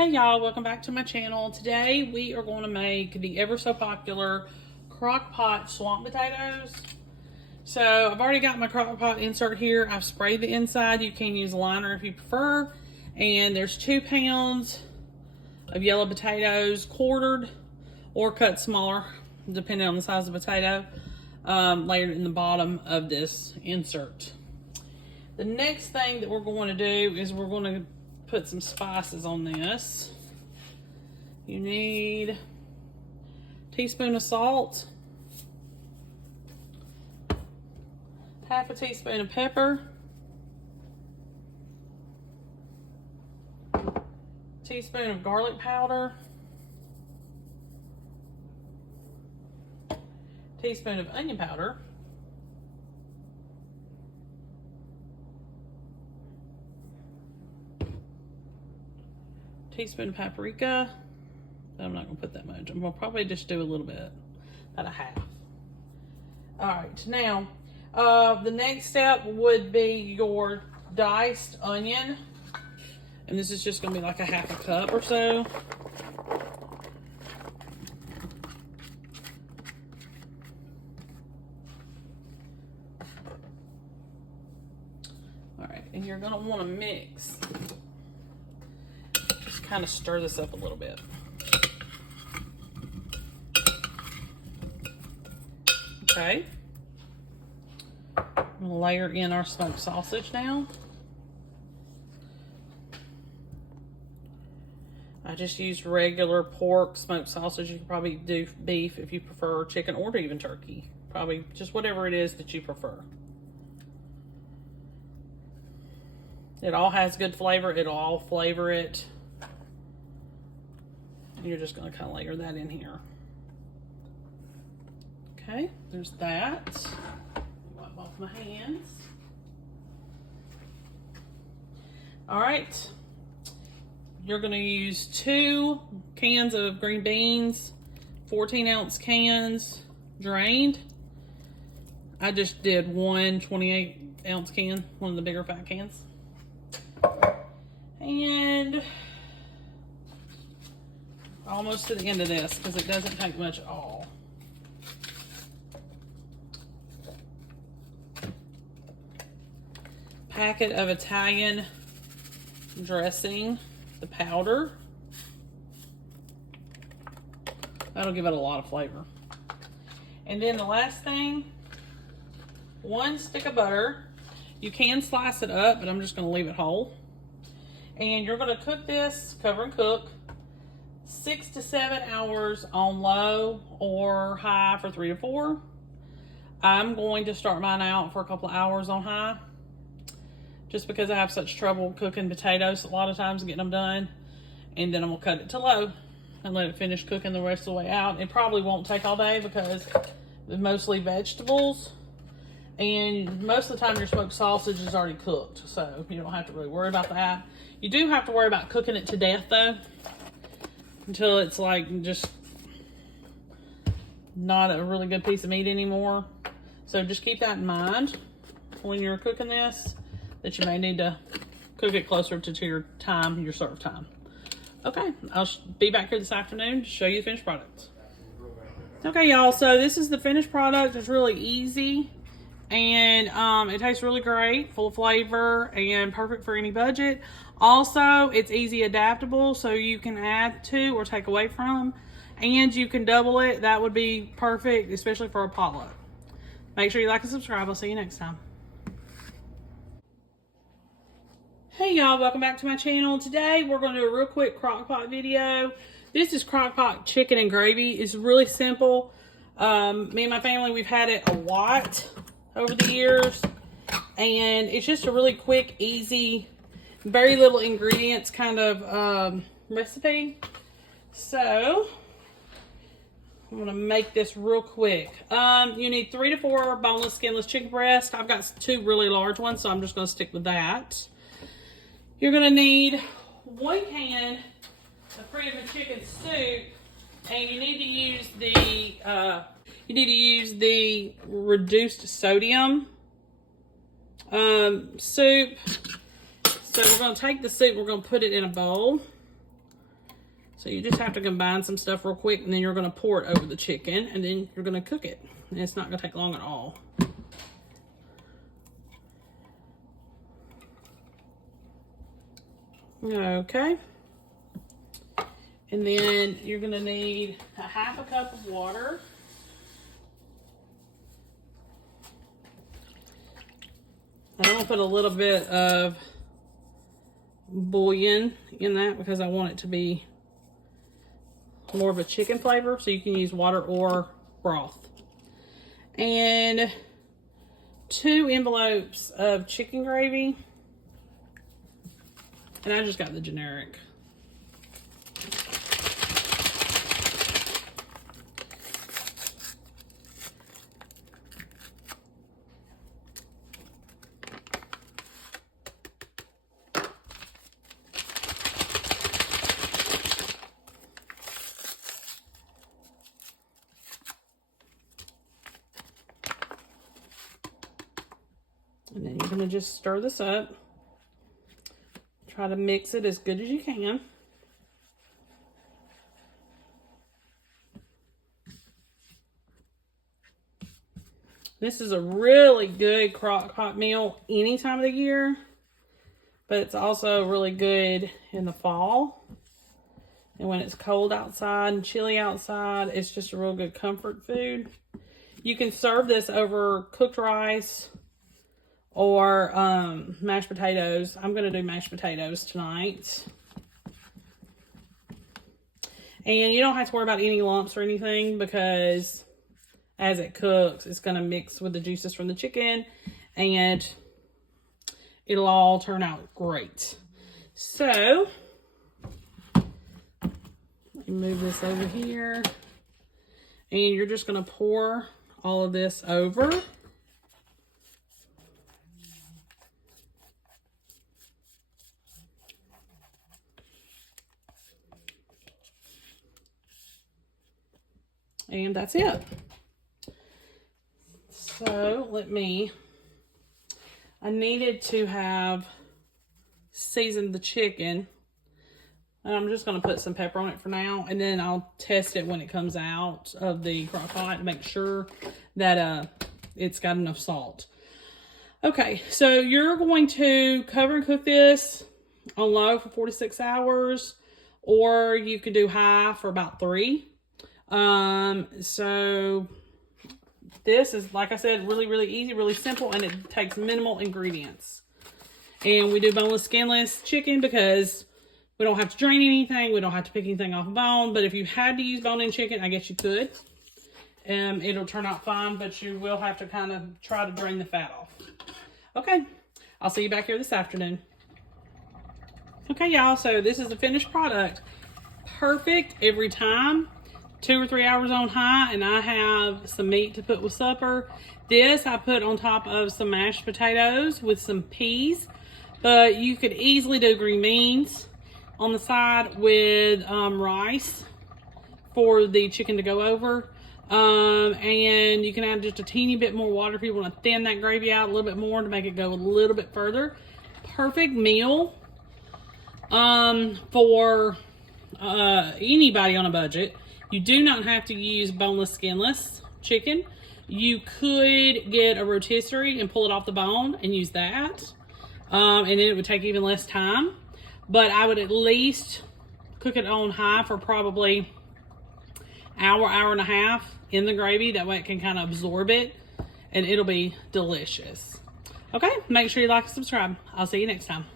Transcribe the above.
Hey y'all, welcome back to my channel. Today we are going to make the ever so popular crock pot swamp potatoes. So I've already got my crock pot insert here. I've sprayed the inside. You can use a liner if you prefer. And there's 2 pounds of yellow potatoes, quartered or cut smaller, depending on the size of the potato, layered in the bottom of this insert. The next thing that we're going to do is we're going to put some spices on this. You need a teaspoon of salt, half a teaspoon of pepper, teaspoon of garlic powder, teaspoon of onion powder, teaspoon of paprika. I'm not gonna put that much. I'm gonna probably just do a little bit, about a half. All right, now the next step would be your diced onion, and this is just gonna be like a half a cup or so. All right, and you're gonna want to mix. Kind of stir this up a little bit. Okay. I'm gonna layer in our smoked sausage now. I just used regular pork smoked sausage. You can probably do beef if you prefer, chicken, or even turkey. Probably just whatever it is that you prefer. It all has good flavor. It'll all flavor it. You're just going to kind of layer that in here. Okay, there's that. Wipe off my hands. All right, you're going to use 2 cans of green beans, 14-ounce cans, drained. I just did one 28-ounce can, one of the bigger fat cans. And almost to the end of this because it doesn't take much at all. Packet of Italian dressing, the powder. That'll give it a lot of flavor. And then the last thing, 1 stick of butter. You can slice it up, but I'm just going to leave it whole. And you're going to cook this, cover and cook, 6 to 7 hours on low or high for 3 to 4. I'm going to start mine out for a couple of hours on high just because I have such trouble cooking potatoes a lot of times, getting them done. And then I'm gonna cut it to low and let it finish cooking the rest of the way out. It probably won't take all day because it's mostly vegetables. And most of the time your smoked sausage is already cooked, so you don't have to really worry about that. You do have to worry about cooking it to death though, until it's like just not a really good piece of meat anymore. So just keep that in mind when you're cooking this, that you may need to cook it closer to your time, your serve time. Okay, I'll be back here this afternoon to show you the finished product. Okay, y'all, so this is the finished product. It's really easy, and it tastes really great, full of flavor, and perfect for any budget. Also, it's easy adaptable, so you can add to or take away from, and you can double it. That would be perfect, especially for a potluck. Make sure you like and subscribe. I'll see you next time. Hey y'all, welcome back to my channel. Today we're going to do a real quick crock pot video. This is crock pot chicken and gravy. It's really simple. Me and my family, we've had it a lot over the years, and it's just a really quick, easy, very little ingredients kind of recipe. So I'm gonna make this real quick. You need 3 to 4 boneless, skinless chicken breasts. I've got 2 really large ones, so I'm just gonna stick with that. You're gonna need 1 can of cream and chicken soup, and you need to use the reduced sodium soup. So we're going to take the soup, we're going to put it in a bowl. So you just have to combine some stuff real quick, and then you're gonna pour it over the chicken, and then you're gonna cook it. And it's not gonna take long at all. Okay. And then you're gonna need a half a cup of water. I'm gonna put a little bit of bouillon in that because I want it to be more of a chicken flavor, so you can use water or broth. And 2 envelopes of chicken gravy. And I just got the generic. And then you're going to just stir this up. Try to mix it as good as you can. This is a really good crock-pot meal any time of the year, but it's also really good in the fall. And when it's cold outside and chilly outside, it's just a real good comfort food. You can serve this over cooked rice or mashed potatoes. I'm going to do mashed potatoes tonight. And you don't have to worry about any lumps or anything because as it cooks, it's going to mix with the juices from the chicken and it'll all turn out great. So, let me move this over here. And you're just going to pour all of this over. And that's it. So I needed to have seasoned the chicken. And I'm just going to put some pepper on it for now. And then I'll test it when it comes out of the crock pot to make sure that it's got enough salt. Okay, so you're going to cover and cook this on low for 4 to 6 hours. Or you could do high for about 3. So this is, like I said, really, really easy, really simple, and it takes minimal ingredients. And we do boneless, skinless chicken because we don't have to drain anything. We don't have to pick anything off a bone. But if you had to use bone-in chicken, I guess you could. It'll turn out fine, but you will have to kind of try to drain the fat off. Okay, I'll see you back here this afternoon. Okay, y'all, so this is the finished product. Perfect every time. 2 or 3 hours on high, and I have some meat to put with supper. This I put on top of some mashed potatoes with some peas, but you could easily do green beans on the side with rice for the chicken to go over. And you can add just a teeny bit more water if you want to thin that gravy out a little bit more to make it go a little bit further. Perfect meal for anybody on a budget. You do not have to use boneless, skinless chicken. You could get a rotisserie and pull it off the bone and use that. And then it would take even less time. But I would at least cook it on high for probably hour, hour and a half in the gravy. That way it can kind of absorb it and it'll be delicious. Okay, make sure you like and subscribe. I'll see you next time.